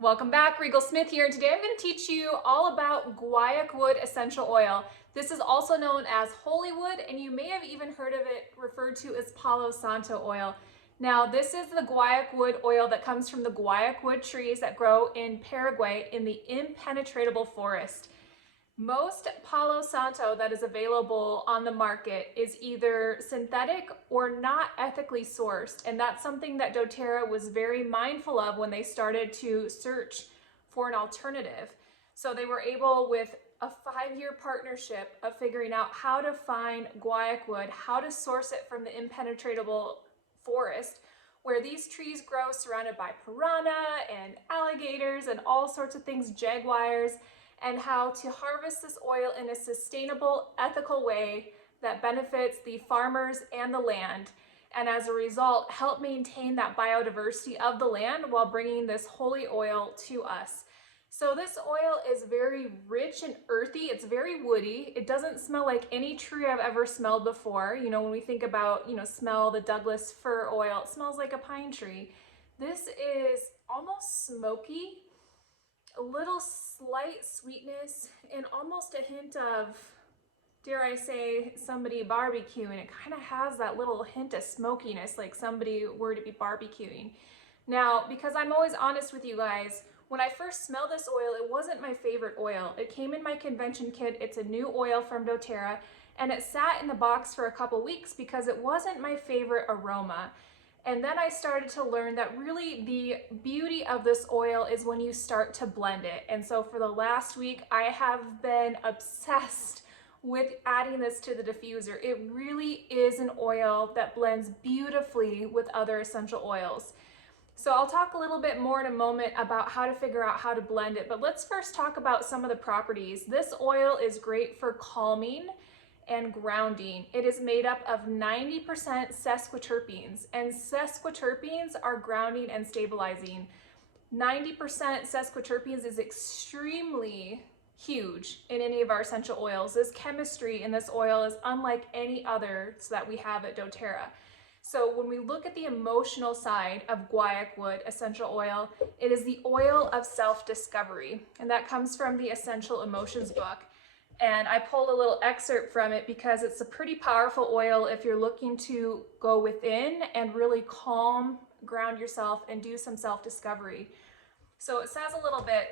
Welcome back, Rigel Smith here, and today I'm going to teach you all about Guaiacwood Essential Oil. This is also known as holy wood, and you may have even heard of it referred to as Palo Santo oil. Now, this is the Guaiacwood oil that comes from the Guaiacwood trees that grow in Paraguay in the impenetrable forest. Most Palo Santo that is available on the market is either synthetic or not ethically sourced, and that's something that doTERRA was very mindful of when they started to search for an alternative. So they were able, with a 5-year partnership of figuring out how to find guaiacwood, how to source it from the impenetrable forest, where these trees grow surrounded by piranha and alligators and all sorts of things, jaguars, and how to harvest this oil in a sustainable, ethical way that benefits the farmers and the land, and as a result, help maintain that biodiversity of the land while bringing this holy oil to us. So this oil is very rich and earthy. It's very woody. It doesn't smell like any tree I've ever smelled before. You know, when we think about, smell the Douglas fir oil, it smells like a pine tree. This is almost smoky, a little slight sweetness, and almost a hint of, dare I say, somebody barbecuing. It kind of has that little hint of smokiness, like somebody were to be barbecuing. Now, because I'm always honest with you guys, when I first smelled this oil, it wasn't my favorite oil. It came in my convention kit. It's a new oil from doTERRA, and it sat in the box for a couple weeks because it wasn't my favorite aroma. And then I started to learn that really the beauty of this oil is when you start to blend it. And so for the last week, I have been obsessed with adding this to the diffuser. It really is an oil that blends beautifully with other essential oils. So I'll talk a little bit more in a moment about how to figure out how to blend it, but let's first talk about some of the properties. This oil is great for calming and grounding. It is made up of 90% sesquiterpenes, and sesquiterpenes are grounding and stabilizing. 90% sesquiterpenes is extremely huge in any of our essential oils. This chemistry in this oil is unlike any others that we have at doTERRA. So when we look at the emotional side of Guaiacwood essential oil, it is the oil of self-discovery, and that comes from the Essential Emotions book. And I pulled a little excerpt from it because it's a pretty powerful oil if you're looking to go within and really calm, ground yourself, and do some self-discovery. So it says a little bit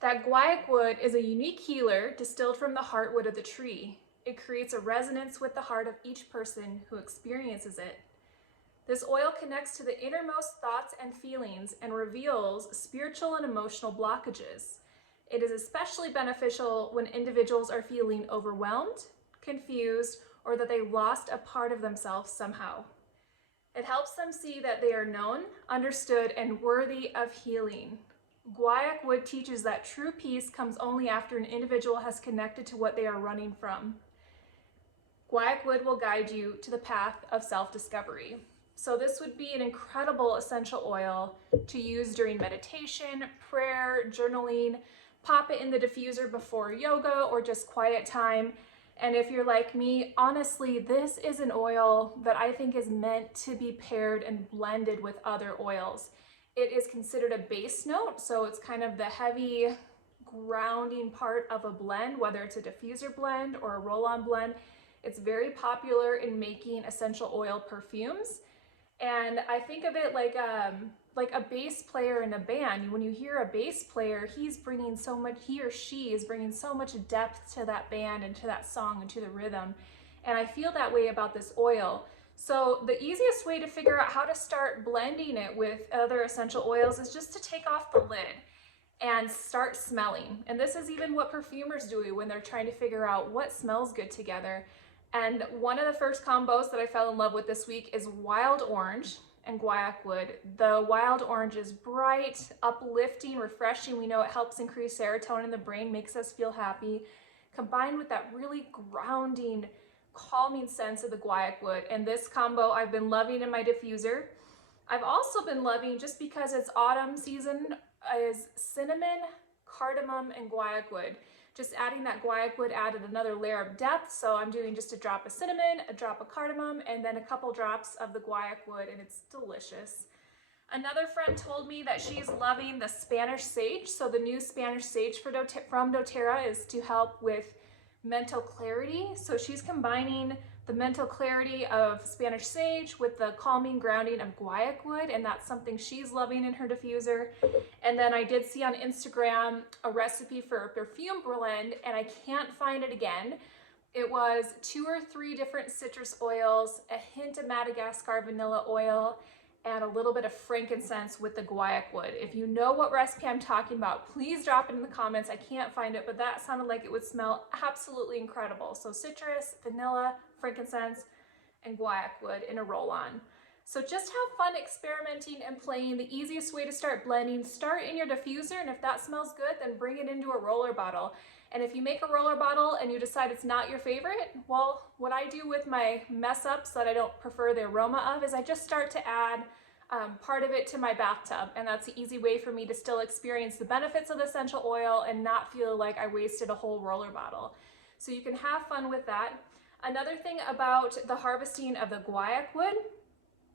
that guaiacwood is a unique healer distilled from the heartwood of the tree. It creates a resonance with the heart of each person who experiences it. This oil connects to the innermost thoughts and feelings and reveals spiritual and emotional blockages. It is especially beneficial when individuals are feeling overwhelmed, confused, or that they lost a part of themselves somehow. It helps them see that they are known, understood, and worthy of healing. Guaiacwood teaches that true peace comes only after an individual has connected to what they are running from. Guaiacwood will guide you to the path of self-discovery. So this would be an incredible essential oil to use during meditation, prayer, journaling. Pop it in the diffuser before yoga or just quiet time. And if you're like me, honestly, this is an oil that I think is meant to be paired and blended with other oils. It is considered a base note, so it's kind of the heavy grounding part of a blend, whether it's a diffuser blend or a roll-on blend. It's very popular in making essential oil perfumes. And I think of it like a bass player in a band. When you hear a bass player, he's bringing so much, he or she is bringing so much depth to that band and to that song and to the rhythm. And I feel that way about this oil. So the easiest way to figure out how to start blending it with other essential oils is just to take off the lid and start smelling. And this is even what perfumers do when they're trying to figure out what smells good together. And one of the first combos that I fell in love with this week is wild orange and guaiacwood. The wild orange is bright, uplifting, refreshing. We know it helps increase serotonin in the brain, makes us feel happy, combined with that really grounding, calming sense of the guaiacwood. And this combo I've been loving in my diffuser. I've also been loving, just because it's autumn season, is cinnamon, cardamom, and guaiacwood. Just adding that guaiacwood added another layer of depth, so I'm doing just a drop of cinnamon, a drop of cardamom, and then a couple drops of the guaiacwood, and it's delicious. Another friend told me that she's loving the Spanish sage. So the new Spanish sage from doTERRA is to help with mental clarity. So she's combining the mental clarity of Spanish sage with the calming grounding of Guaiacwood, and that's something she's loving in her diffuser. And then I did see on Instagram a recipe for a perfume blend, and I can't find it again. It was 2 or 3 different citrus oils, a hint of Madagascar vanilla oil, and a little bit of frankincense with the Guaiacwood. If you know what recipe I'm talking about, please drop it in the comments. I can't find it, but that sounded like it would smell absolutely incredible. So citrus, vanilla, frankincense, and Guaiacwood in a roll-on. So just have fun experimenting and playing. The easiest way to start blending, start in your diffuser, and if that smells good, then bring it into a roller bottle. And if you make a roller bottle and you decide it's not your favorite, well, what I do with my mess ups that I don't prefer the aroma of is I just start to add part of it to my bathtub. And that's the easy way for me to still experience the benefits of the essential oil and not feel like I wasted a whole roller bottle. So you can have fun with that. Another thing about the harvesting of the Guaiacwood,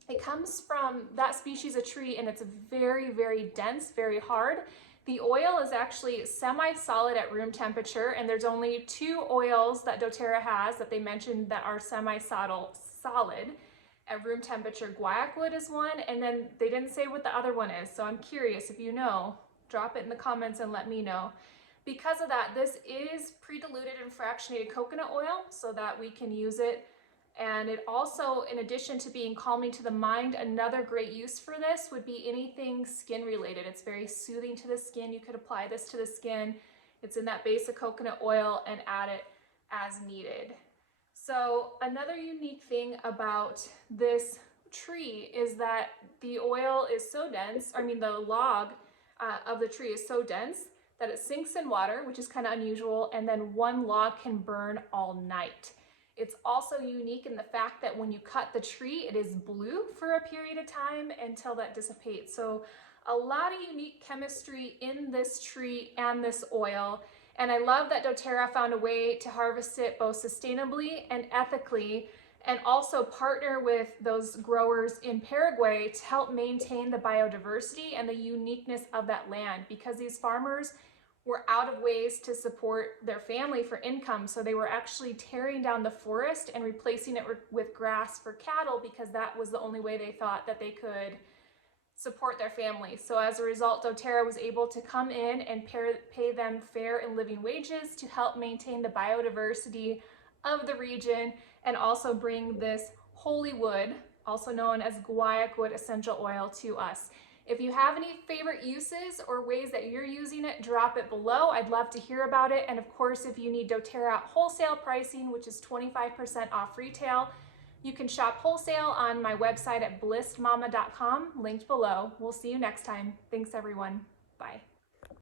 it comes from that species of tree and it's very, very dense, very hard. The oil is actually semi-solid at room temperature, and there's only 2 oils that doTERRA has that they mentioned that are semi-solid at room temperature. Guaiacwood is one, and then they didn't say what the other one is, so I'm curious. If you know, drop it in the comments and let me know. Because of that, this is pre-diluted and fractionated coconut oil so that we can use it. And it also, in addition to being calming to the mind, another great use for this would be anything skin related. It's very soothing to the skin. You could apply this to the skin. It's in that base of coconut oil and add it as needed. So another unique thing about this tree is that the oil is so dense, the log of the tree is so dense that it sinks in water, which is kind of unusual, and then one log can burn all night. It's also unique in the fact that when you cut the tree, it is blue for a period of time until that dissipates. So a lot of unique chemistry in this tree and this oil. And I love that doTERRA found a way to harvest it both sustainably and ethically, and also partner with those growers in Paraguay to help maintain the biodiversity and the uniqueness of that land, because these farmers were out of ways to support their family for income. So they were actually tearing down the forest and replacing it with grass for cattle, because that was the only way they thought that they could support their family. So as a result, doTERRA was able to come in and pay them fair and living wages to help maintain the biodiversity of the region, and also bring this holy wood, also known as Guaiacwood Essential Oil, to us. If you have any favorite uses or ways that you're using it, drop it below. I'd love to hear about it. And of course, if you need doTERRA wholesale pricing, which is 25% off retail, you can shop wholesale on my website at blissedmama.com, linked below. We'll see you next time. Thanks everyone. Bye.